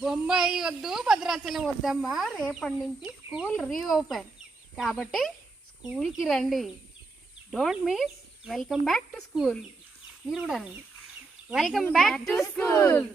బొంబాయి వద్దు, భద్రాచలం వద్దమ్మా. రేపటి నుంచి స్కూల్ రీఓపెన్ కాబట్టి స్కూల్కి రండి. Don't miss. Welcome back to school. మీరు కూడా రండి. Welcome back to school.